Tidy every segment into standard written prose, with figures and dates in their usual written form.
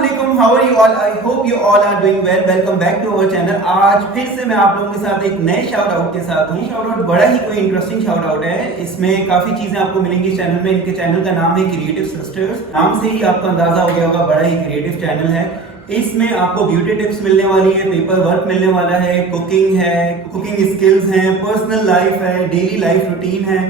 Assalamualaikum, how are you all? I hope you all are doing well. Welcome back to our channel. आज फिर से मैं आप लोगों के साथ एक नए शाउट आउट के साथ हूँ। शाउट आउट बड़ा ही कोई इंटरेस्टिंग शाउट आउट है। इसमें काफी चीजें आपको मिलेंगी चैनल में। इनके चैनल का नाम है क्रिएटिव सिस्टर्स। नाम से ही आपको अंदाजा हो गया होगा, बड़ा ही क्रिएटिव चैनल है। इसमें आपको ब्यूटी टिप्स मिलने वाली है, पेपर वर्क मिलने वाला है, कुकिंग स्किल्स हैं, पर्सनल लाइफ है, डेली लाइफ रूटीन है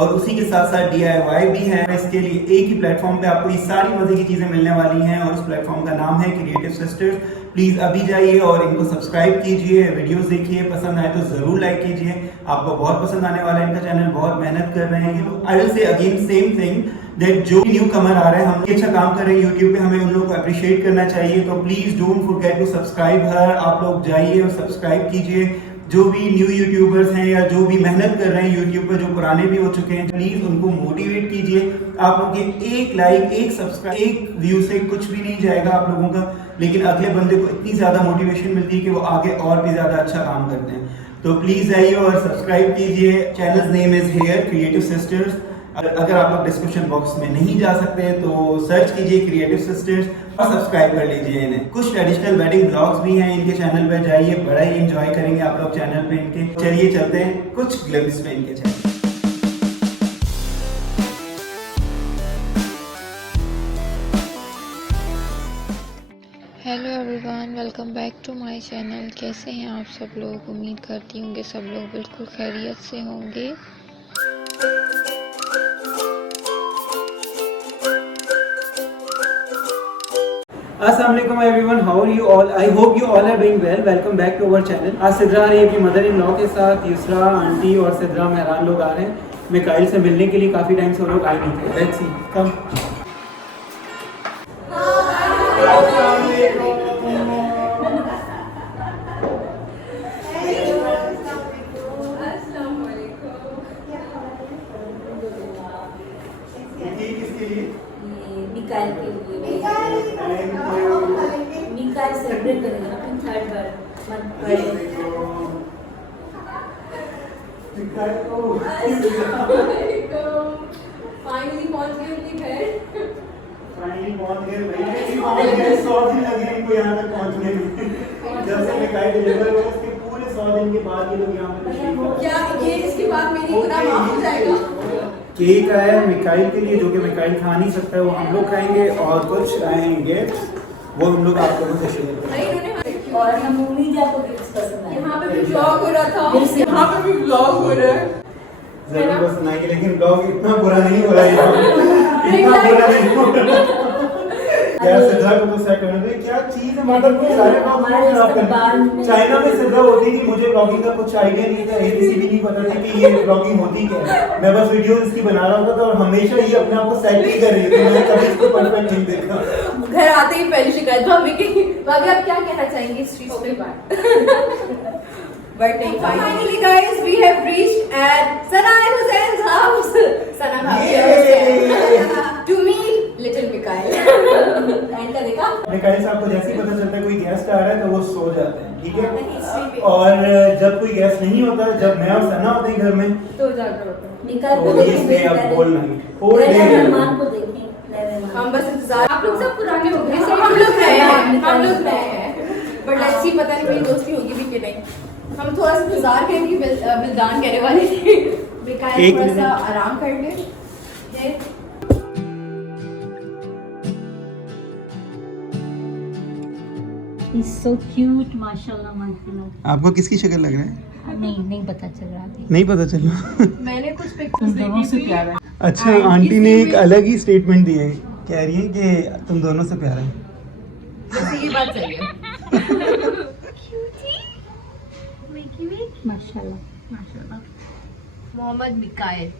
और उसी के साथ साथ DIY भी है। इसके लिए एक ही प्लेटफॉर्म पे आपको ये सारी मजे की चीजें मिलने वाली हैं और उस प्लेटफॉर्म का नाम है क्रिएटिव सिस्टर्स। प्लीज अभी जाइए और इनको सब्सक्राइब कीजिए, वीडियोस देखिए, पसंद आए तो जरूर लाइक कीजिए। आपको बहुत पसंद आने वाला है। इनका चैनल बहुत मेहनत कर रहे हैं। I will say again same thing that जो न्यू कमर आ रहे हैं, हम अच्छा काम कर रहे हैं यूट्यूब पे, हमें उन लोगों को अप्रिशिएट करना चाहिए। तो please don't forget to subscribe her. आप लोग जाइए और सब्सक्राइब कीजिए। जो भी न्यू यूट्यूबर्स हैं या जो भी मेहनत कर रहे हैं यूट्यूब पर, जो पुराने भी हो चुके हैं, प्लीज उनको मोटिवेट कीजिए। आप लोग के एक लाइक, एक सब्सक्राइब, एक व्यू से कुछ भी नहीं जाएगा आप लोगों का, लेकिन अगले बंदे को इतनी ज्यादा मोटिवेशन मिलती है कि वो आगे और भी ज्यादा अच्छा काम करते हैं। तो प्लीज आइए और सब्सक्राइब कीजिए। Channel name is here creative sisters. अगर आप लोग डिस्क्रिप्शन बॉक्स में नहीं जा सकते तो सर्च कीजिए क्रिएटिव सिस्टर्स और सब्सक्राइब कर लीजिए इन्हें। कुछ ट्रेडिशनल वेडिंग ब्लॉग्स भी हैं इनके चैनल पे, जाइए, बड़ा ही एंजॉय करेंगे आप लोग चैनल पे इनके। चलिए चलते हैं कुछ ग्लिम्स पे इनके channel. Hello everyone, welcome back to my channel. कैसे हैं आप सब लोग? उम्मीद करती हूँ कि सब लोग बिल्कुल खैरियत से होंगे। अस्सलाम वालेकुम everyone, how are you all? I hope you all are doing well. Welcome back to our channel. आज सिद्रा आ रही है अपनी मदर इन लॉ के साथ। युसरा आंटी और सिद्रा मेहरान लोग आ रहे हैं मिकाइल से मिलने के लिए। काफ़ी टाइम से वो लोग आए नहीं थे। लेट्स सी, कम। किसके लिए? मिकाइल के लिए। मिकाइल सेलिब्रेट करेगा अपनी थर्ड बर्थडे। फाइनली पहुंच गए अपने घर। फाइनली पहुंच गए भाई। 100 दिन लगे इनको यहाँ तक पहुंचने में। जब से मिकाइल डिलीवर हुआ उसके पूरे 100 दिन के बाद ये लोग यहाँ पे। क्या ये इसके बाद मेरी गुनाह माफ हो जाएगा? केक आया है मिकाइल के लिए, जो कि मिकाइल खा नहीं सकता है, वो हम लोग खाएंगे। और कुछ आएंगे वो हम लोग आप लोगों से शेयर करेंगे। और हम उम्मीद है आपको गिफ्ट्स पसंद आए। यहाँ पे भी व्लॉग हो रहा था, यहाँ पे भी व्लॉग हो रहा है। जरूर पसंद आएगी, लेकिन ब्लॉग इतना बुरा नहीं हो रहा है। इतना बुरा नहीं हो रहा। यार सिद्रा को तो सेट करना चाहिए। क्या चीज है, मतलब कोई सारे काम खराब करना। चाइना में सिद्रा होती थी, मुझे ब्लॉगिंग का कुछ आइडिया नहीं था, ABC भी नहीं पता था कि ये ब्लॉगिंग होती क्या है। मैं बस वीडियो इसकी बना रहा होता था और हमेशा ये अपने आप को सेट ही कर रही थी। मैंने कभी इसको परफेक्ट नहीं देखा। घर आते ही पहली शिकायत भाभी की। भाभी आप क्या कहना चाहेंगे इस चीज पे? But finally guys, we have reached at Sana and Hussein's house. Sana bhai to meet little Mikail. And का देखा? मिकाइल साहब को जैसे ही पता चलता है कोई गेस्ट आ रहा है तो वो सो जाते हैं, ठीक है? और जब कोई गेस्ट नहीं होता, जब मैं और सना होते हैं घर में, तो जाकर होता है। मिकाइल को तो इसलिए अब बोलना ही होल डे मेहमान को देखें। हम बस इंतजार। आप लोग सब पुराने हो गए, हम लोग नए हैं, हम लोग नए हैं। बट लेट्स सी, पता नहीं मेरी दोस्ती होगी भी कि नहीं। हम थोड़ा सा इंतजार करें कि बिलदान कहने वाले थे मिकाइल थोड़ा सा आराम कर ले। He's so cute, माशाल्लाह माशाल्लाह। आपको किसकी शक्ल लग रहा है? नहीं पता चल रहा अभी। नहीं पता चला। मैंने कुछ पिक्चर्स देखी थी। अच्छा, आंटी ने एक अलग ही स्टेटमेंट दी है, कह रही है कि तुम दोनों से प्यारा है। ये बात सही है। माशाल्लाह। मोहम्मद मिकाइल।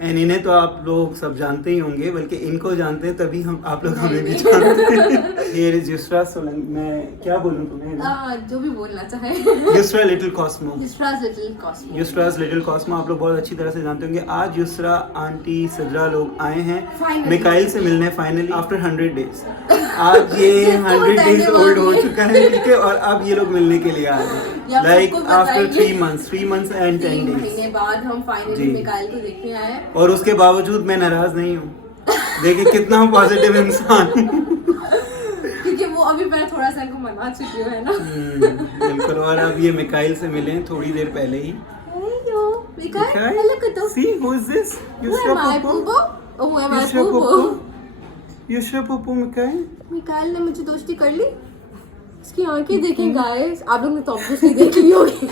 एंड इन्हें तो आप लोग सब जानते ही होंगे, बल्कि इनको जानते हैं तभी हम आप लोग हमें भी जानते हैं। Here is Yusra Solanki. मैं क्या बोलूं तुम्हें? जो भी बोलना चाहे। Yusra little cosmo. Yusra's little cosmo। Yusra's little cosmo आप लोग बहुत अच्छी तरह से जानते होंगे। आज युसरा आंटी सिद्रा लोग आए हैं Finally। मिकाइल से मिलने, फाइनली आफ्टर 100 डेज। आज ये 100 डेज ओल्ड हो चुका है, ठीक है? और अब ये लोग मिलने के लिए आ रहे हैं, like after 3 months and 10 3 days। महीने बाद हम फाइनली मिकाइल को देखने आए हैं। और उसके बावजूद मैं नाराज नहीं हूँ। देखिए कितना पॉजिटिव इंसान। क्योंकि अभी मैं थोड़ा सा इनको मना चुकी हूँ, है ना? बिल्कुल। और अब ये मिकाइल से मिले हैं थोड़ी देर पहले ही। Hello, Mikael, look at See, who is this? Who am I, Pupo? Oh, who am I, Pupo? Yusra Pupu Mikail? Mikail ने मुझे दोस्ती कर ली। इसकी आंखें देखें गाइस, आप लोग ने तो ऑब्वियसली देख ली होगी।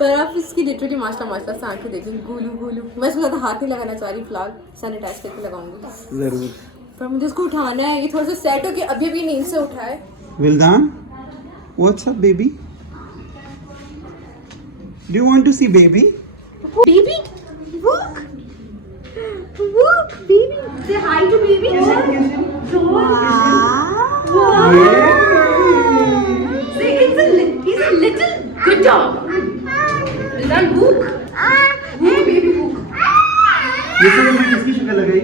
पर आप इसकी लिटरली मास्टर से आंखें देखें, गोलू गोलू। मैं इसको ज़्यादा हाथ नहीं लगाना चाह रही फिलहाल, सैनिटाइज करके लगाऊंगी। जरूर। पर मुझे इसको उठाना है, ये थोड़ा सा सेट हो के अभी नींद से उठा है। Vildan, what's up, baby? Do you want to see baby? Baby, look, baby, say hi to baby. Say he's a little good dog. Vildan, look, baby, look. ये सब में किसकी शक्ल लगाई?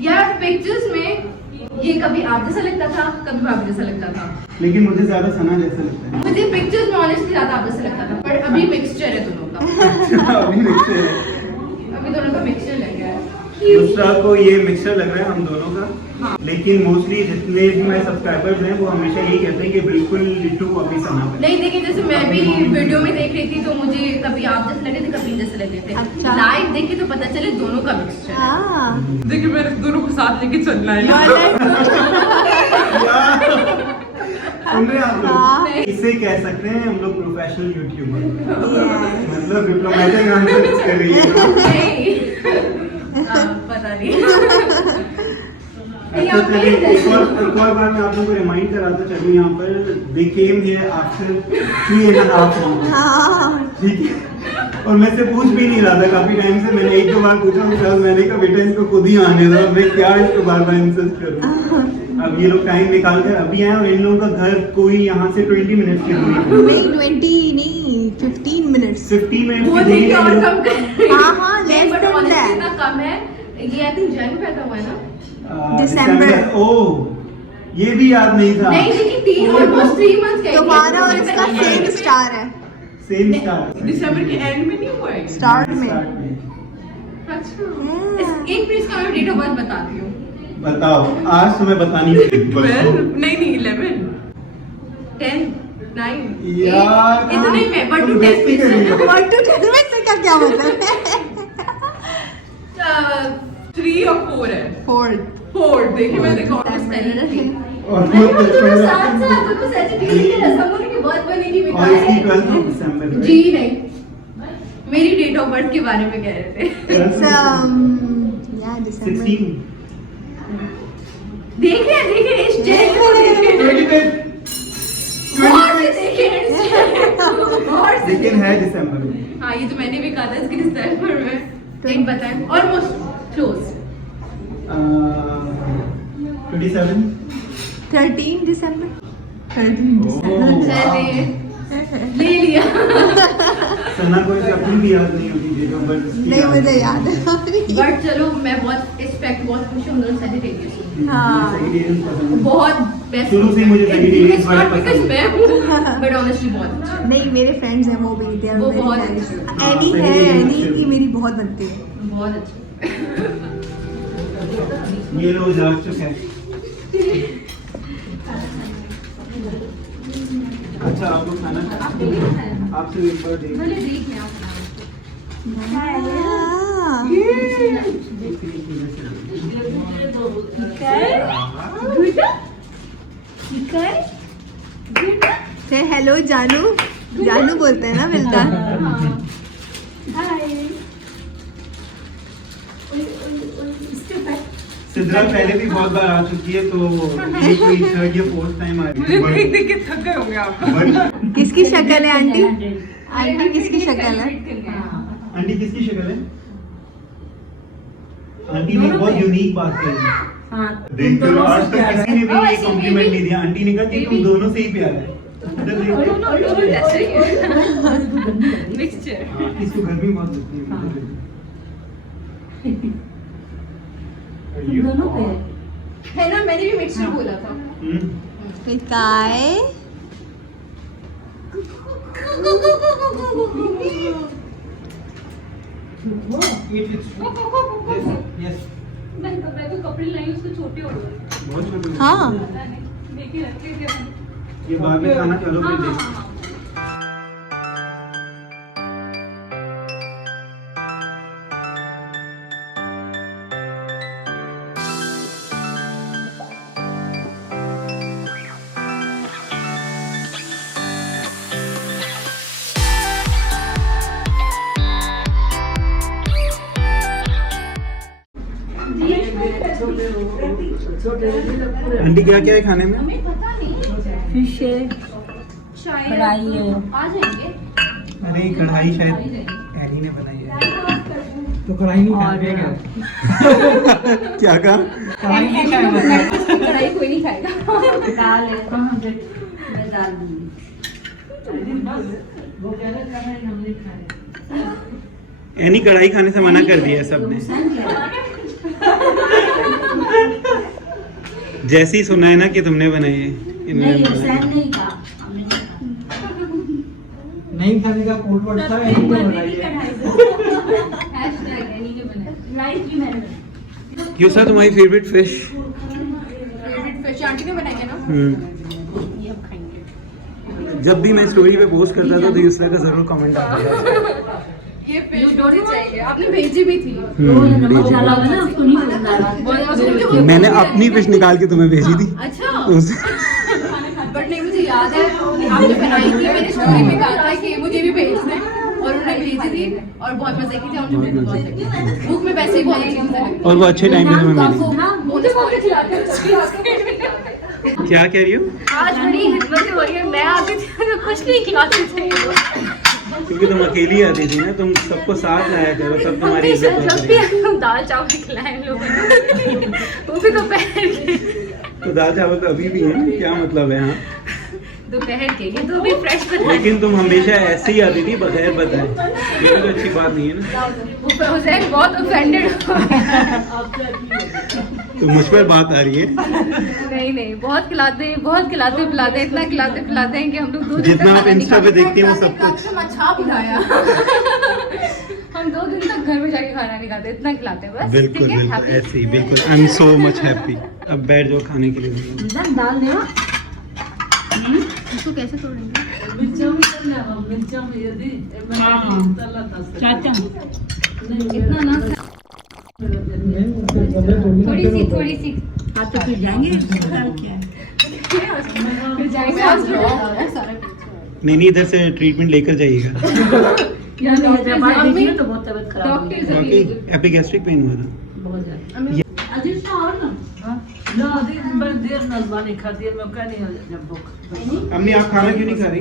यार पिक्चर्स में ये कभी आप जैसा लगता था, कभी भाभी जैसा लगता था। लेकिन मुझे ज्यादा सना जैसा लगता है। मुझे पिक्चर्स में ऑनेस्टली ज्यादा आप जैसा लगता था, पर अभी मिक्सचर है दोनों का। अभी मिक्सचर है। अभी दोनों का मिक्सचर लग गया है। युसरा को ये मिक्सचर लग रहा है हम दोनों का। लेकिन मोस्टली जितने भी मेरे सब्सक्राइबर्स हैं वो हमेशा यही कहते हैं कि बिल्कुल लिट्टू कॉपी सना पे। नहीं देखिए, जैसे मैं भी वीडियो में देख रही थी तो मुझे कभी आप जैसे लगे थे, कभी जैसे लगे थे। अच्छा। लाइव देखे तो पता चले दोनों का मिक्सचर है। देखिए मैंने दोनों को साथ लेके चलना है। सुन रहे हैं आप लोग? इसे कह सकते हैं हम लोग प्रोफेशनल यूट्यूबर। मतलब डिप्लोमेटिक आंसर कर रही है। पता नहीं। अच्छा चलिए, एक और बार मैं आप लोगों को रिमाइंड कराता चलूँ, यहाँ पर दे केम हियर आफ्टर 3.5 months। ठीक है। और मैं से पूछ भी नहीं रहा था काफी टाइम से। मैंने एक दो बार पूछा, मैंने कहा बेटा इनको खुद ही आने दो, मैं क्या इसको बार बार इंसिस्ट करूँ। अब ये लोग टाइम निकाल कर अभी आए और इन लोगों का घर कोई यहाँ से 20 मिनट्स की दूरी पर। नहीं 20 नहीं 15 मिनट्स 15 मिनट्स वो की दूरी देखिए और पर। कम कर। हाँ, नहीं, less but than honestly that. इतना कम है। ये आई थिंक जन पैदा हुआ है ना? दिसंबर। ओह, ये भी याद नहीं था। नहीं देखिए, ऑलमोस्ट 3 months का। तुम्हारा और इसका सेम स्टार है, सेम स्टार। दिसंबर के एंड में नहीं हुआ है। स्टार्ट में। अच्छा। एक मिनट का मैं डेट ऑफ बर्थ बताती हूँ। बताओ, आज तुम्हें बतानी पड़ेगी। 12 नहीं 11 10 9 यार, इतने में बट तुम गलती कर रही हो। 1 to 10 में से क्या मतलब है? 3 और 4 है। 4 देखिए मैं देखो और दोनों साथ साथ दोनों सेजिटेरियस के रसमों की बात बनी थी। और इसकी 12 दिसंबर में। जी नहीं, मेरी डेट ऑफ बर्थ के बारे में कह रहे थे। It's yeah December 16। देखिए इस चेहरे को देखिए। और से देखिए इस चेहरे को। और से लेकिन है दिसंबर में। हाँ, ये तो मैंने भी कहा था इसके दिसंबर में। एक बताएं, ऑलमोस्ट क्लोज। 27। 13 दिसंबर 13 दिसंबर। चलिए ले लिया। सना को इसे अपनी भी याद नहीं होती डेट ऑफ बर्थ। नहीं मुझे याद है। बट चलो मैं बहुत इस बहुत खुश हूँ, दोनों सेजिटेरियस हूँ। हाँ। सेजिटेरियस पसंद है। बहुत बेस्ट। शुरू से मुझे सेजिटेरियस बड़ा पसंद है। मैं हूँ, बट ऑनेस्टली बहुत अच्छा। नहीं मेरे फ्रेंड्स हैं वो भी they are वो very बहुत nice. अच्छे। एनी है, एनी की मेरी बहुत बनती है। बहुत अच्छा। ये लोग जा चुके हैं। अच्छा आप लोग खाना खाते हैं? आपसे एक बार देख। भले देख लें आप। हाँ। Say hello जानू, जानू बोलते हैं ना विल्दान। सिद्रा पहले भी बहुत बार आ चुकी है, तो ये कोई थर्ड या फोर्थ टाइम आ रही मुझे है। देख के थक गए होंगे आप। But- किसकी शक्ल है आंटी? आंटी किसकी शक्ल है? आंटी किसकी शक्ल है? आंटी ने बहुत यूनिक बात कही। हाँ, देख तो आज तक किसी ने भी ये ऐसे कॉम्प्लीमेंट भी- नहीं दिया। आंटी ने कहा कि तुम दोनों से ही प्यार है। मिक्सचर। हाँ, इसको गर्मी बहुत लगती है। दोनों पे है ना, मैंने भी मिक्सचर बोला था। काय Yes. मैं तो कपड़े लाई उसको छोटे हो गए। बहुत छोटी। हाँ ये बाद में खाना खा लो फिर देख। आंटी क्या क्या है खाने में? फिश है, फ्राई है। अरे कढ़ाई शायद एली ने बनाई है। तो कढ़ाई नहीं खाएंगे क्या? क्या कहा? कढ़ाई नहीं खाएंगे। कढ़ाई कोई नहीं खाएगा। दाल है, कहाँ पे? मैं डाल दूंगी। एनी कढ़ाई खाने से मना कर दिया सबने। जैसे ही सुना है ना कि तुमने बनाई है, इन्होंने नहीं, बनाई हुसैन है। नहीं कहा। हमने नहीं नहीं खाने का कोड पड़ता है यही तो बनाइए। लाइफ की मैंने You said my favorite fish. Favourite fish aunty ने बनाई है ना? ये अब खाएंगे। जब भी मैं स्टोरी पे पोस्ट करता था तो यूसरा का जरूर कमेंट आता था। ये फिश डोरी चाहिए। आपने भेजी भी थी। नमक डाला हुआ ना, उसको नहीं डाला। मैंने अपनी फिश निकाल के तुम्हें भेजी थी। अच्छा। उस- बट नहीं, मुझे याद है आपने बनाई थी, मैंने स्टोरी में कहा था कि मुझे भी भेज दें, और उन्होंने भेजी थी और बहुत मजे की थी। मुझे बहुत लगी। भूख में वैसे ही बहुत अच्छी थी। और वो अच्छे टाइम पे तुम्हें मिली। मुझे बहुत खिलाते हैं। क्या कह रही हो? आज बड़ी हिम्मत हो रही है। मैं आती थी तो कुछ नहीं खिलाते थे ये लोग। क्योंकि तुम अकेली आती थी ना, तुम सबको साथ लाया करो तब तुम्हारी इज्जत जब होती भी है। हम दाल चावल खिलाए लोगों ने, वो भी दोपहर के। तो दाल चावल तो अभी भी है, क्या मतलब है? हाँ, दोपहर के ये तो भी फ्रेश बना। लेकिन तुम हमेशा ऐसे ही आती थी बगैर बताए। ये तो अच्छी बात नहीं है ना। हुसैन बहुत ऑफेंडेड हो गया। तो मुझ पर बात आ रही है। नहीं, बहुत खिलाते पिलाते, इतना खिलाते पिलाते हैं कि हम लोग 2 दिन जितना आप इंस्टा पे देखती हैं वो सब कुछ। अच्छा पिलाया। हम 2 दिन तक घर में जाके खाना नहीं खाते, इतना खिलाते हैं बस। बिल्कुल ठीक है, बिल्कुल happy? ऐसे ही, बिल्कुल। I am so much happy. अब बैठ जाओ खाने के लिए। दाल दे। इसको कैसे तोड़ेंगे? चाचा इतना ना, थोड़ी सी हाँ तो फिर जाएंगे। फिर जाएंगे। आज सारा नहीं, इधर से ट्रीटमेंट लेकर जाइएगा। देखिए तो बहुत तबीयत खराब हो गई। बाकी एपिगैस्ट्रिक पेन हुआ था। बहुत ज्यादा। अम्मी आप खाना क्यों नहीं खा रही?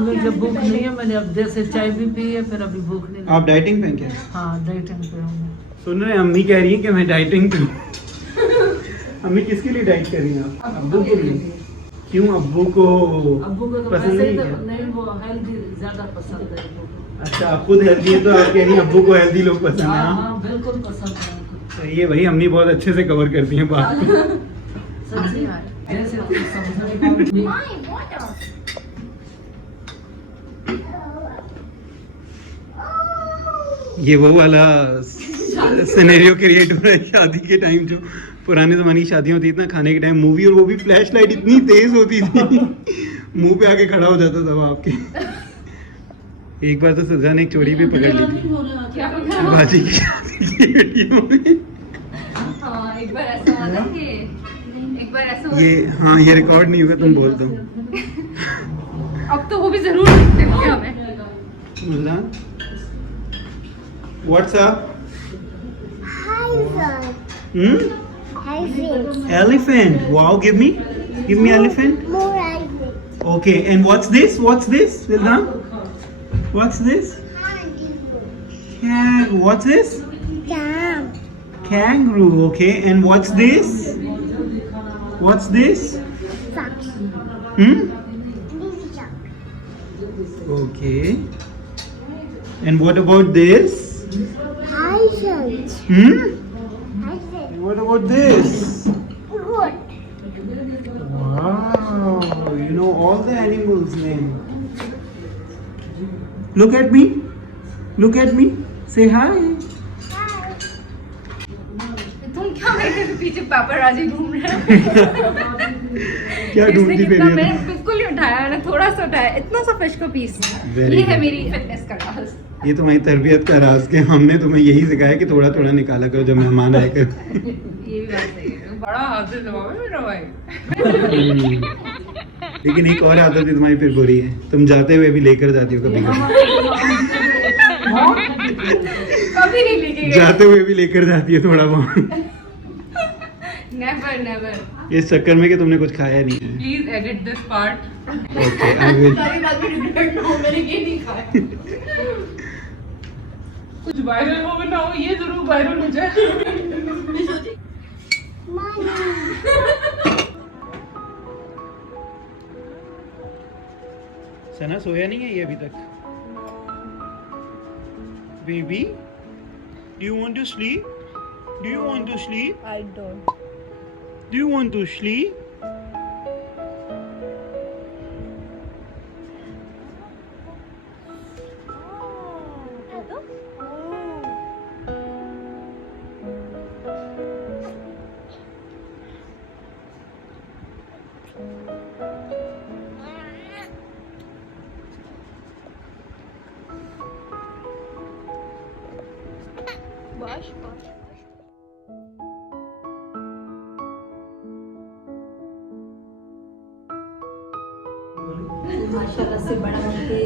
मुझे भूख नहीं है। मैंने अब देर से चाय भी पी है, फिर अभी भूख नहीं आप डाइटिंग पे हैं क्या? हाँ, डाइटिंग पे हूँ। सुन रहे हैं, अम्मी कह रही है कि मैं डाइटिंग पे हूँ। अम्मी किसके लिए डाइट कर रही हैं आप? अब्बू के लिए? क्यों, अब्बू को अब्बू को तो पसंद वैसे ही नहीं तो है? नहीं, वो हेल्दी ज्यादा पसंद है अब्बू को। अच्छा, आप खुद हेल्दी है तो आप कह रही हैं अब्बू को हेल्दी लोग पसंद है। हाँ, हाँ? हाँ, बिल्कुल पसंद है उनको। सही है भाई, अम्मी बहुत अच्छे से कवर करती हैं बात को। सच्ची जैसे तुम समझो। ये वो वाला सिनेरियो क्रिएट हो रहा है शादी के टाइम। जो पुराने ज़माने की शादियाँ होती थी ना, खाने के टाइम मूवी, और वो भी फ्लैश लाइट इतनी तेज होती थी मुंह पे आके खड़ा हो जाता था वो आपके। एक बार तो सजा ने एक चोरी भी पकड़ ली थी बाजी की शादी की वीडियो में। हाँ, एक बार ऐसा हुआ था कि ये हाँ, ये रिकॉर्ड नहीं होगा, तुम बोल दो। अब तो वो भी जरूर देखते होंगे हमें। WhatsApp? Elephant. Wow, give me elephant. Okay, and what's this? Vildan? What's this? What's this? Kangaroo. Okay, and what's this? Okay. And what about this? What about this? Wow, you know all the animals' name. Look at me. Say hi. तुम क्या मेरे पीछे पापराजी घूम रहे हो? क्या इसने ढूंढती कितना, फिर मैंने बिल्कुल नहीं उठाया, मैंने थोड़ा सा उठाया, इतना सा फिश का पीस। Very ये है good. मेरी फिटनेस का राज। ये तुम्हारी तरबियत का राज के हमने तुम्हें यही सिखाया कि थोड़ा थोड़ा निकाला करो जब मेहमान आए कर। ये भी बात सही है, बड़ा हाजिर जवाब है मेरा भाई। लेकिन एक और आदत भी तुम्हारी फिर बुरी है, तुम जाते हुए भी लेकर जाती हो कभी कभी। कभी नहीं लेके गए। जाते हुए भी लेकर जाती है थोड़ा बहुत। Never never. इस चक्कर में कि तुमने कुछ खाया नहीं है। Please edit this part. Okay I will. सारी बात में रिग्रेट ना हो, मैंने ये नहीं खाया। कुछ वायरल हो ना हो, ये जरूर वायरल हो जाए। सना सोया नहीं है ये अभी तक। Baby, do you want to sleep? Do you want to sleep? I don't. Do you want to sleep? माशाल्लाह से बड़ा होके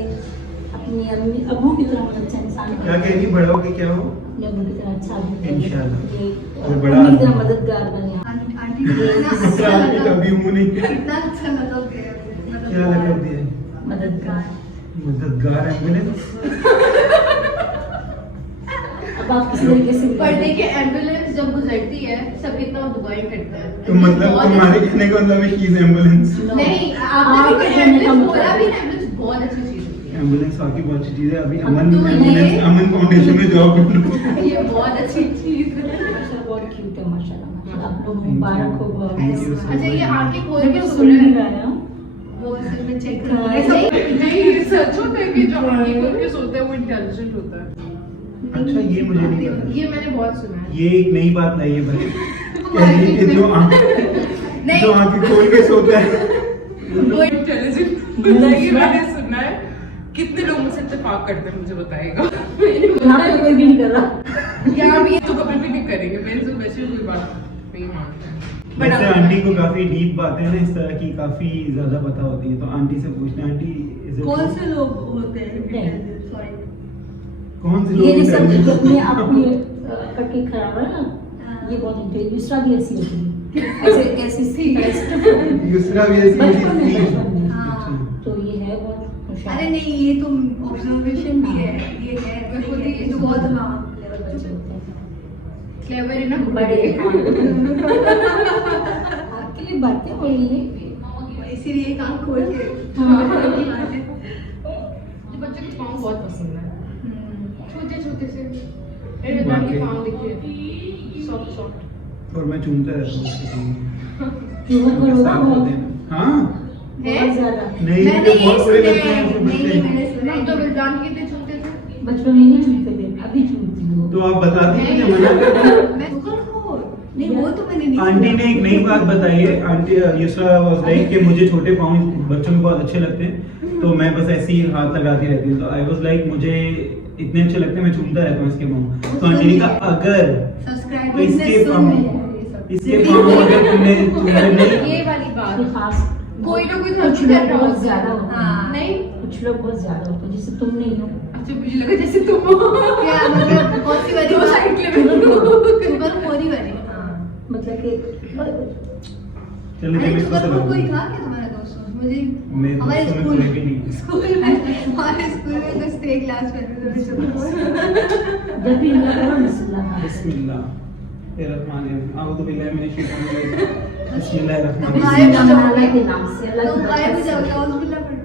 अपनी अम्मी अबू की तरह अच्छा इंसान क्या कहेगी बड़ा हो के क्या हो? अपने अबू की तरह अच्छा आदमी बने। इंशाल्लाह। ये और बड़ा अम्मी की तरह आदमी। मददगार बने। आपकी कभी मुंह नहीं किया। इतना अच्छा मतलब क्या लकब दिया है? मददगार। मददगार एम्बुलेंस। अब आप किसी तरीके से पर देखिए एम्बुलेंस जब गुजरती है सब कितना दुआएं करते हैं। तो मतलब तुम्हारे कहने का मतलब है शी इज एम्बुलेंस। नहीं आप आपने भी कहने का एम्बुलेंस मतलब- बोला भी ना, एम्बुलेंस बहुत अच्छी चीज होती है। एम्बुलेंस वाकई बहुत अच्छी चीज है। अभी अब अमन तो एम्बुलेंस ये- अमन फाउंडेशन में जॉब कर लो। ये बहुत अच्छी चीज है। माशाल्लाह बहुत क्यूट है माशाल्लाह। आप लोग मुबारक हो बहुत। Thank you so अच्छा ये much. आंखें खोल के लेकिन सो सुन रहे नहीं हैं। रहा है। वो असल में चेक कर रहा है। नहीं, सच होता है कि जो आंखें खोल के सोता है वो इंटेलिजेंट होता है। अच्छा ये मुझे नहीं पता। ये मैंने बहुत सुना है। ये एक नई बात नहीं है भाई। कि जो नहीं। जो आंखें खोल के सोता है। वो इंटेलिजेंट होता है, ये मैंने सुना है। कितने लोग मुझसे इत्तेफाक करते हैं मुझे बताएगा। यहाँ पे कोई भी नहीं कर रहा। यार ये तो कभी भी नहीं करेंगे, मेरे से वैसे कोई बात नहीं मानते हैं। वैसे आंटी को काफी डीप बातें ना इस तरह की काफी ज्यादा पता होती है, तो आंटी से पूछते हैं आंटी is it कौन true? से लोग होते हैं? सॉरी। कौन से ये लोग जो सब intelligent अपने होते हैं? आप में करके खड़ा हुआ है ना, ये बहुत इंटेलिजेंट। दूसरा भी ऐसी होती है, ऐसे ऐसी सी दूसरा भी ऐसी बचपन में चीज़। बचपन में। अच्छा। तो ये है बहुत होशियार। अरे नहीं ये तुम ऑब्जर्वेशन भी है, ये है मैं खुद ही ये बहुत हाँ बच्चे होते हैं। क्लेवर है ना बड़े आपके लिए बातें हो रही है। इसीलिए एक आंख खोल के ये बच्चे को पाँव बहुत पसंद है, छोटे छोटे से। मेरे वाकई। दादी पाँव दिखे सॉफ्ट सॉफ्ट। और मैं चूमता रहता हूँ उसके पाँव। क्यों करोगे साफ होते बहुत हैं। हाँ बहुत ज्यादा। नहीं मैंने मुझे ये बहुत बुरे सुना लगते हैं है, ऐसे नहीं बच्चे। मैंने सुना है तो विल्दान के कितने छूते थे। बचपन में नहीं चूमते थे, अभी चूमती हो। तो आप बताते हैं मुझे मना करते हैं। मैं नहीं वो तो मैंने नहीं आंटी सुना। ने एक नई बात बताई है। आंटी यूसरा वाज लाइक कि मुझे छोटे पाँव बच्चों को बहुत अच्छे लगते हैं, तो मैं बस ऐसे ही हाथ लगाती रहती हूँ। तो आई वाज लाइक मुझे इतने अच्छे लगते हैं, मैं चूमता रहता हूँ इसके पाँव। तो आंटी ने कहा अगर सब्सक्राइबर्स ने इसके सुन पाँव लिया ये सब। इसके पाँव अगर तुमने चूमे नहीं ये वाली बात कोई खास कोई ना कोई कुछ हद लोग कर रहा बहुत होता ज्यादा है। होते हाँ हैं। नहीं कुछ लोग बहुत ज्यादा होते हैं, जैसे तुम नहीं हो। अच्छा मुझे लगा जैसे तुम हो। क्या मतलब कौन सी वाली दो बात? साइड के में। सुपर मोरी वाली हाँ। मतलब कि चलो अरे जब इसको सुपर मोर कोई चलो था क्या तुम्हारा दोस्त? मुझे मेरे हमारे दोस्तों में स्कूल कोई भी नहीं। स्कूल में हमारे स्कूल में तो स्टे क्लास में थे सुपर मोर। जब भी अल्लाह करो बिस्मिल्लाह खाओ। बिस्मिल्लाह आऊज़ु बिल्लाहि मिनश शैतानिर रजीम बिस्मिल्लाहिर तुम्हारे रहमानिर रहीम अल्लाह ताला के नाम से, अल्लाह तुम की गायब हो बरकत से। जाओगे और बिल्ला पढ़ो।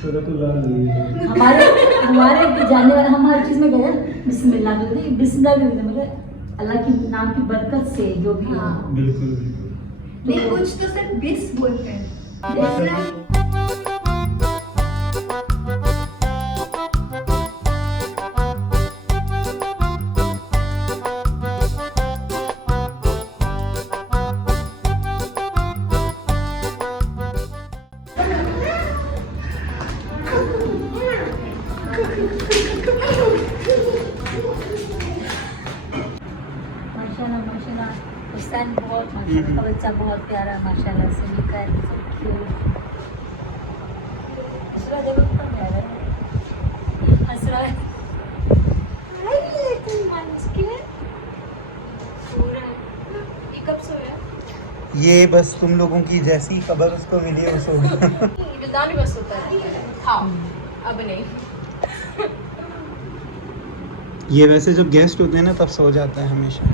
सूरतुल अल हमारे जाने वाले हम हर चीज में गए बिस्मिल्लाह बोलते, बिस्मिल्लाह भी बोलते, मगर अल्लाह की नाम की बरकत से जो भी हो। हाँ। बिल्कुल बिल्कुल। नहीं कुछ तो सिर्फ बिस बोलते हैं। बच्चा बहुत प्यारा माशाल्लाह से निका है, क्यूट। दूसरा देखो कितना प्यारा है, हंस रहा है। हाय लिटिल मंचकिन, पूरा ये कब सोया? ये बस तुम लोगों की जैसी खबर उसको मिली है वो सो गया। विल्दान भी बस होता है हाँ अब नहीं। ये वैसे जो गेस्ट होते हैं ना तब सो जाता है हमेशा।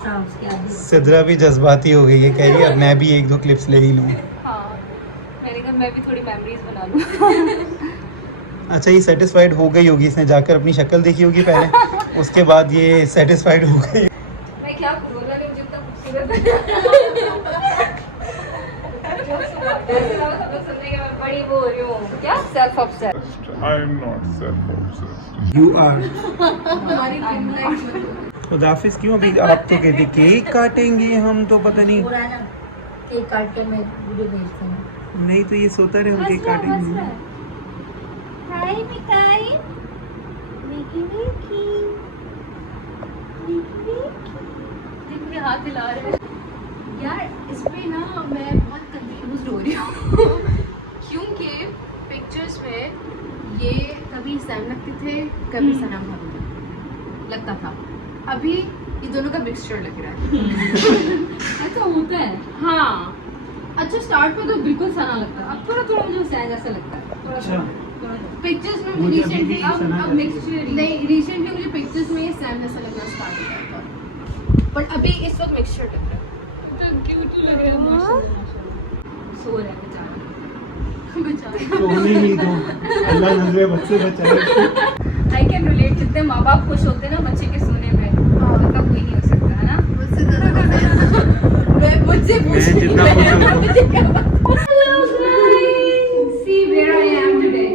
उसके आगे सिद्रा भी जज्बाती हो गई है, कह रही है अब मैं भी 1-2 क्लिप्स ले ही लूँ। हाँ मैंने कहा मैं भी थोड़ी मेमोरीज बना लूँ। अच्छा ये सेटिस्फाइड हो गई होगी, इसने जाकर अपनी शक्ल देखी होगी पहले, उसके बाद ये सेटिस्फाइड हो गई। मैं क्या करूँ ना मुझे इतना खूबसूरत सुनने के मैं बड़ी वो हो रही हूँ क्या self obsessed. I'm not self-obsessed. You are. खुदाफिज क्यों अभी आप तो कहते केक काटेंगे हम तो पता नहीं। पूरा है ना, केक काट के मैं वीडियो भेजती हूँ। नहीं तो ये सोता रहे हम केक काटेंगे। हाय मिठाई, मिकी मिकी, मिकी मिकी। देख मेरे हाथ हिला रहे हैं यार। इसमें ना मैं बहुत कंफ्यूज हो रही हूँ क्योंकि पिक्चर्स में ये कभी सैम लगते थे कभी सनम लगता था, अभी ये दोनों का मिक्सचर लग रहा है। ऐसा होता है। हाँ अच्छा स्टार्ट में तो बिल्कुल सना लगता है, अब थोड़ा थोड़ा मुझे सैम जैसा लगता है थोड़ा पिक्चर्स में। मुझे अभी रिसेंटली भी सना अब लगता है। मिक्सचर नहीं, रिसेंटली मुझे पिक्चर्स में ये सैम जैसा लगना स्टार्ट हो गया था, बट अभी इस वक्त मिक्सचर लग रहा है। तो क्यूट लग रहा है माशाल्लाह। सो रहा है बेचारा सोने ही दो, अल्लाह नजरे बच्चे बचाए। I can relate. जितने माँ बाप खुश होते हैं ना बच्चे के सोने में, उतना कोई नहीं हो सकता है ना। मुझसे मैं जितना खुश हूँ। Hello guys, see where I am today.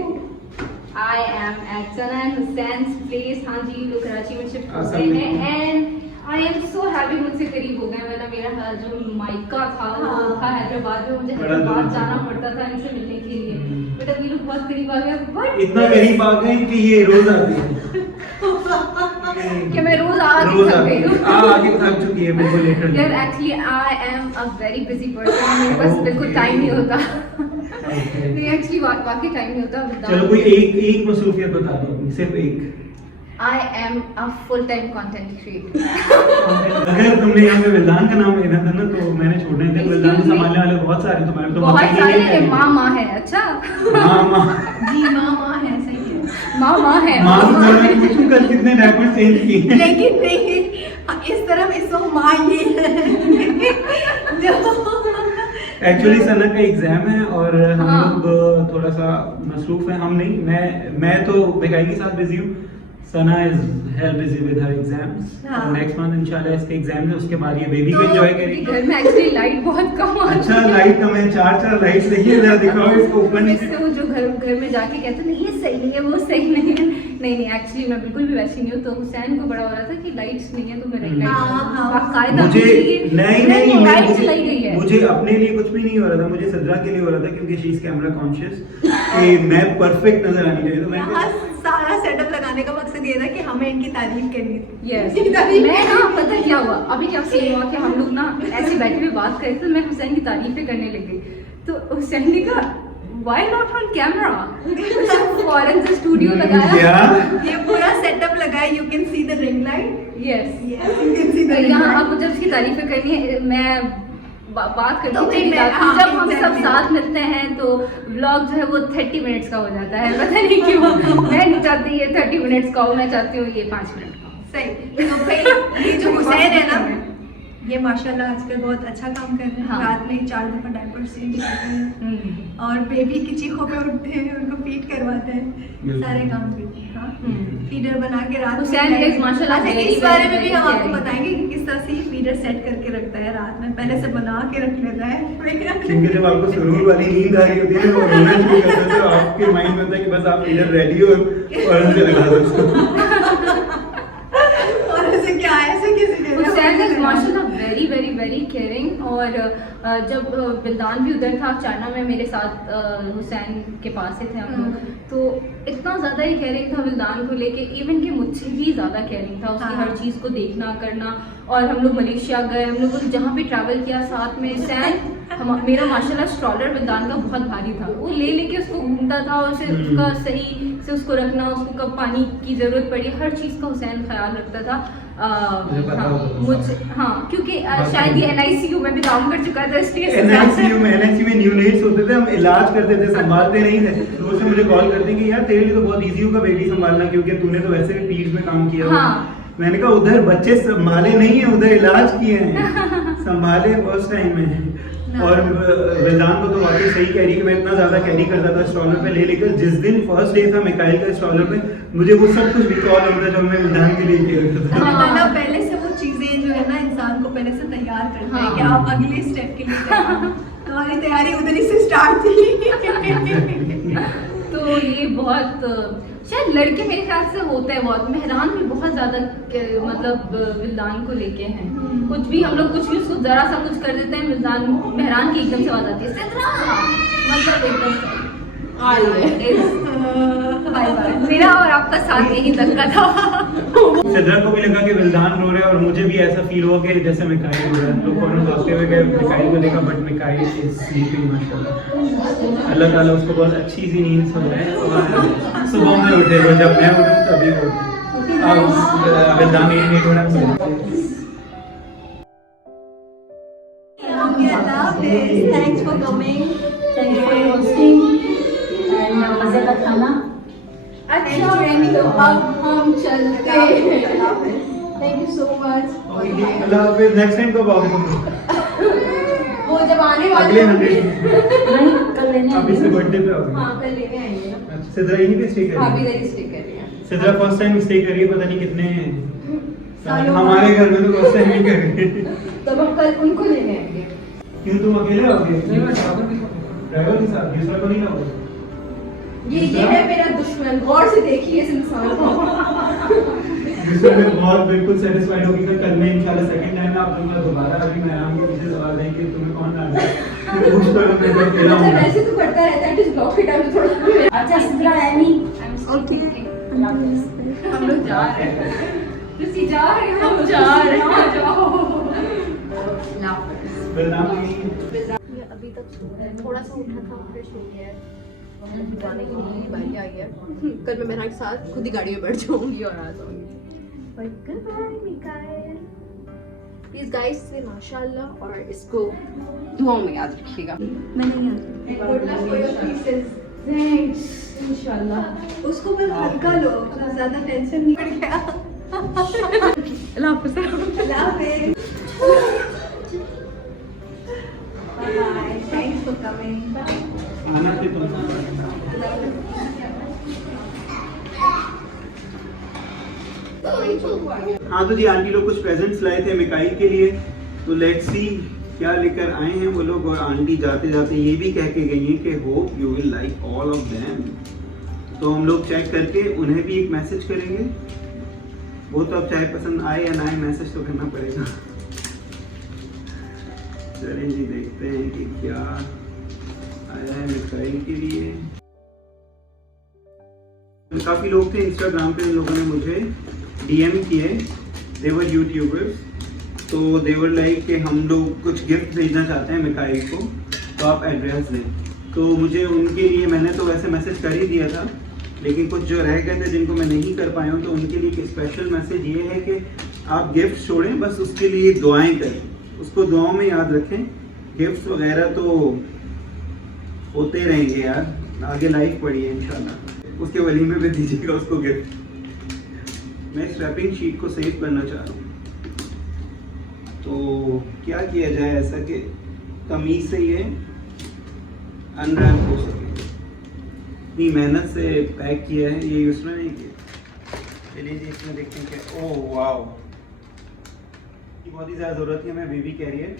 I am at Sana and Hussein's place. हाँ जी लोग कराची में शिफ्ट हो गए हैं and I am so happy मुझसे करीब हो गए। वरना मेरा जो मायका था वो था हैदराबाद में, मुझे हैदराबाद जाना पड़ता था इनसे मिलने के लिए, बट अभी लोग बहुत करीब आ गए। बट इतना करीब आ गए कि ये रोज आती है। कि मैं रोज आके रोज थक आती गई है। हूँ। आगे थक चुकी है बिल्कुल लेटर। यार actually I am a very busy person, मेरे पास बिल्कुल टाइम नहीं होता। नहीं एक्चुअली वाकई टाइम नहीं होता। चलो कोई एक मसरूफियत बता दो अपनी, सिर्फ एक। I am a full time content creator. अगर तुमने यहाँ पे विल्दान का नाम लेना था ना तो मैंने छोड़ने थे। विल्दान को संभालने वाले बहुत सारे, तो मैंने तो बहुत मतलब सारे नहीं किया। माँ है। अच्छा माँ जी माँ है, सही है माँ है। माँ को मैं पूछूं कल कितने डायपर चेंज किए। लेकिन नहीं इस तरफ इस वक्त माँ ये जो एक्चुअली सना का एग्जाम है और हम हाँ। लोग थोड़ा सा मसरूफ हैं। हम नहीं, मैं तो बेकाई के साथ बिजी हूँ। Sana is hell busy with her exams. Next month इंशाल्लाह इसके एग्जाम है, उसके बाद ये बेबी को एंजॉय करेगी। घर में एक्चुअली लाइट बहुत कम आती है। अच्छा लाइट कम है, 4 लाइट्स देखिए जरा दिखाओ इसको ऊपर नीचे। इससे वो जो घर में जाके कहते हैं नहीं ये सही नहीं है वो सही नहीं है। नहीं एक्चुअली मैं बिल्कुल भी वैसी नहीं हूँ। तो हुसैन को बड़ा हो रहा था कि लाइट्स नहीं है तो मैं बाकायदा मुझे नहीं लाइट चलाई गई है। मुझे अपने लिए कुछ भी नहीं हो रहा था, मुझे सिद्रा के लिए हो रहा था क्योंकि शी इज कैमरा कॉन्शियस कि मैं परफेक्ट नजर आनी चाहिए। तो यहाँ सारा सेटअप लगाने का मकसद ये था कि हमें इनकी तारीफ करनी थी। Yes. मैं ना पता क्या हुआ अभी क्या सीन हुआ कि हम लोग ना ऐसे बैठे हुए बात कर रहे थे, मैं हुसैन की तारीफें करने लग गई तो हुसैन ने कहा why not on camera. Foreign से स्टूडियो लगाया, ये पूरा सेटअप लगाया, you can see the ring light. Yes you can see the ring यहाँ लाइट। आपको जब उसकी तारीफें करनी है मैं बात करती तो हूँ। फिर मैं- जब हाँ, हम सब exactly. साथ मिलते हैं तो व्लॉग जो है वो 30 मिनट्स का हो जाता है। पता नहीं क्यों मैं नहीं चाहती ये 30 मिनट्स का हो, मैं चाहती हूँ ये 5 मिनट का हो। सही। तो भाई ये जो हुसैन है ना, ये माशाल्लाह आजकल बहुत अच्छा काम कर रहे हैं। हाँ। रात में 4 दफा डायपर चेंज करते हैं और बेबी की चीखों पे उठते हैं, उनको फीड करवाते हैं, सारे काम करते हैं। हाँ फीडर बना के रात में हुसैन खिलाएंगे। is माशाल्लाह अच्छा, very, इस बारे very, में भी very हम आपको caring। बताएंगे कि किस तरह से ये फीडर सेट करके रखता है रात में, पहले से बना के रख लेता है। क्योंकि जब आपको सुरूर वाली नींद आ रही होती है ना वो रोना शुरू करते हैं तो आपके माइंड में होता है कि बस आप इधर रेडी हो और उनसे लगा दो। और ऐसे क्या है, ऐसे किसी ने हुसैन इज माशाल्लाह वेरी वेरी वेरी केयरिंग और जब बिल्दान भी उधर था चाइना में मेरे साथ, हुसैन के पास ही थे हम लोग, तो इतना ज़्यादा ही केयरिंग था बिल्दान को लेके, इवन कि मुझसे भी ज़्यादा केयरिंग था, उसकी हर चीज़ को देखना करना। और हम लोग मलेशिया गए, हम लोग जहाँ भी ट्रैवल किया साथ में, मेरा माशाल्लाह स्ट्रॉलर बिल्दान का बहुत भारी था, वो ले लेके उसको घूमता था और उसे उसका सही से उसको रखना, उसको कब पानी की ज़रूरत पड़ी, हर चीज़ का हुसैन ख्याल रखता था। क्योंकि शायद ये NICU में भी काम कर चुका था, इसलिए NICU में न्यूनेट्स होते थे, हम इलाज करते थे, संभालते नहीं थे, तो उससे मुझे कॉल करते कि यार तेरे लिए तो बहुत इजी होगा बेबी संभालना, क्योंकि तूने तो वैसे भी पीड्स में काम किया। हाँ। मैंने कहा उधर बच्चे संभाले नहीं है, उधर इलाज किए हैं, संभाले फर्स्ट टाइम में। और विल्दान को तो वाकई सही कह रही कि मैं इतना ज्यादा कैरी करता था स्ट्रॉलर पे ले लेकर, जिस दिन फर्स्ट डे था मिकाइल का स्ट्रॉलर पे, मुझे वो सब कुछ रिकॉल होता जो मैं विल्दान के लिए किया था। पहले से वो चीजें जो है ना इंसान को पहले से तैयार करते हैं कि आप अगले स्टेप के लिए तैयार हो। हमारी तैयारी उधर ही से स्टार्ट थी। तो ये बहुत शायद लड़के मेरे ख्याल से होता है बहुत, मेहरान भी बहुत ज्यादा मतलब विल्दान को लेके हैं, कुछ भी हम लोग कुछ भी उसको जरा सा कुछ कर देते हैं, मेहरान की एकदम से आवाज आती है, मतलब एकदम मेरा और आपका साथ यही तक का था। सिद्रा को भी लगा कि विल्दान रो रहे हैं और मुझे भी ऐसा फील हुआ कि जैसे मिकाइल रो रहा है, तो फौरन भागते हुए गए, मिकाइल को देखा, बट मिकाइल इज स्लीपिंग माशाल्लाह, अल्लाह ताला उसको बहुत अच्छी सी नींद सो रहा है और सुबह में उठे, वो जब मैं उठूं तभी उठे। अब विल्दान नहीं उठा Thanks for coming. Thank you for hosting and मजे का खाना। अच्छा अब हम चलते हैं। Thank you so much. अल्लाह हाफिज़। नेक्स्ट टाइम कब आओगे? वो जब आने वाले अगले 100 नहीं कल लेने आप इसके बर्थडे पे आओगे? हाँ कल लेने आएंगे। अच्छा, सिद्रा यहीं पे स्टे कर हाँ रही भी है? इधर स्टे कर रही है। सिद्रा फर्स्ट टाइम स्टे कर रही है, पता नहीं कितने हमारे घर में तो फर्स्ट टाइम ही कर रही है। तब हम कल उनको लेने आएंगे। क्यों तुम अकेले आओगे? नहीं मैं ड्राइवर के साथ ड्राइवर के साथ, दूसरा को नहीं लाओगे? ये है मेरा दुश्मन, गौर से देखिए इस इंसान को। दूसरा में बहुत बिल्कुल सेटिस्फाइड होगी कि कल मैं इंशाल्लाह सेकंड टाइम में आप लोगों का दोबारा अभी मेहरान के पीछे सवाल है कि तुम्हें कौन लाना है, पूछ कर मैं तो अकेला हूं। वैसे तो करता रहता है, इस ब्लॉग के टाइम थोड़ा। अच्छा सिद्रा एनी ओके हम लोग जा रहे हैं, तुसी जा रहे हो, हम जा रहे हैं, जाओ। बलराम अभी तक सो रहा है, थोड़ा सा उठा था, फ्रेश हो गया है, जाने के लिए बारी आ गया। कल मैं मेहरान के साथ खुद ही गाड़ी में बैठ जाऊंगी और आ जाऊंगी। Good bye Mikail, please guys से माशाल्लाह और इसको दुआओं में याद रखिएगा। मैं नहीं आती। Good luck for your pieces. Thanks इंशाल्लाह। उसको मैं हल्का लो, ज्यादा टेंशन नहीं पड़ गया। अल्लाह हाफ़िज़। अल्लाह हाफ़िज़। Bye. Thanks for coming. आना थे तुम। हाँ तो जी आंटी लोग कुछ प्रेजेंट्स लाए थे मिकाइल के लिए, तो लेट्स सी क्या लेकर आए हैं वो लोग। और आंटी जाते जाते ये भी कह के गई हैं कि hope you will like all of them. तो हम लोग चेक करके उन्हें भी एक मैसेज करेंगे, वो तो अब चाहे पसंद आए या ना आए मैसेज तो करना पड़ेगा। चलें जी देखते हैं कि क्या आया है मिकाइल के लिए। काफ़ी लोग थे इंस्टाग्राम पे, उन लोगों ने मुझे DM किए, दे वर यूट्यूबर्स, तो दे वर लाइक कि हम लोग कुछ गिफ्ट भेजना चाहते हैं मिकाइल को, तो आप एड्रेस दें। तो मुझे उनके लिए मैंने तो वैसे मैसेज कर ही दिया था, लेकिन कुछ जो रह गए थे जिनको मैं नहीं कर पाया हूँ, तो उनके लिए एक स्पेशल मैसेज ये है कि आप गिफ्ट छोड़ें, बस उसके लिए दुआएं करें, उसको दुआओं में याद रखें। गिफ्ट वगैरह तो होते रहेंगे यार, आगे लाइफ पड़ी है इंशाल्लाह। उसके वलीमे में दीजिएगा उसको गिफ्ट। मैं इस रैपिंग शीट को सेव करना चाह रहा हूँ, तो क्या किया जाए ऐसा कि तमीज़ से ये अनरैप हो सके। इतनी मेहनत से पैक किया है, ये उसमें नहीं किया। चलिए जी इसमें देखते हैं कि ओह वाओ, बहुत ही ज़्यादा ज़रूरत है हमें बेबी कैरियर।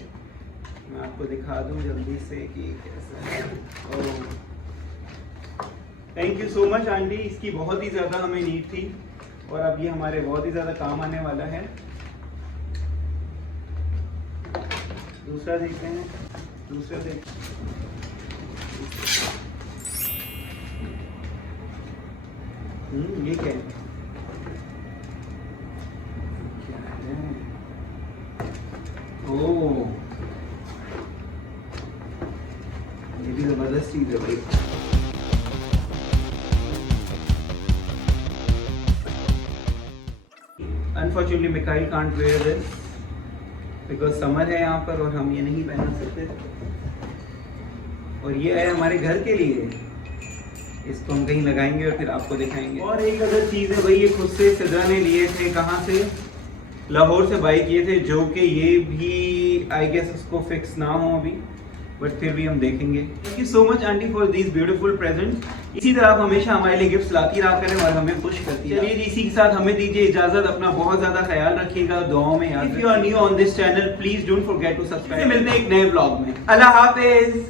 मैं आपको दिखा दूँ जल्दी से कि कैसा है। Oh thank you so much aunty, इसकी बहुत ही ज़्यादा हमें नीड थी और अब ये हमारे बहुत ही ज़्यादा काम आने वाला है। दूसरा देखते हैं, दूसरे से ये क्या है? ओह, ये भी जबरदस्त चीज है भाई। Unfortunately, Mikhail can't wear this because summer है यहाँ पर और हम ये नहीं पहन सकते। और ये है हमारे घर के लिए, इसको हम कहीं लगाएंगे और फिर आपको दिखाएंगे। और एक अदर चीज़ है भाई, ये खुद से सिद्रा ने लिए थे, कहाँ से? लाहौर से बाई किए थे, जो कि ये भी आई गेस उसको फिक्स ना हो अभी, बट फिर भी हम देखेंगे। Thank you so much aunty for these beautiful present. इसी तरह आप हमेशा हमारे लिए गिफ्ट्स लाती रहा करें और हमें खुश करती है। चलिए जी, इसी के साथ हमें दीजिए इजाजत। अपना बहुत ज्यादा ख्याल रखिएगा, दुआओं में याद। If you are new on this channel please don't forget to subscribe. मिलते हैं एक नए व्लॉग में। अल्लाह हाफिज।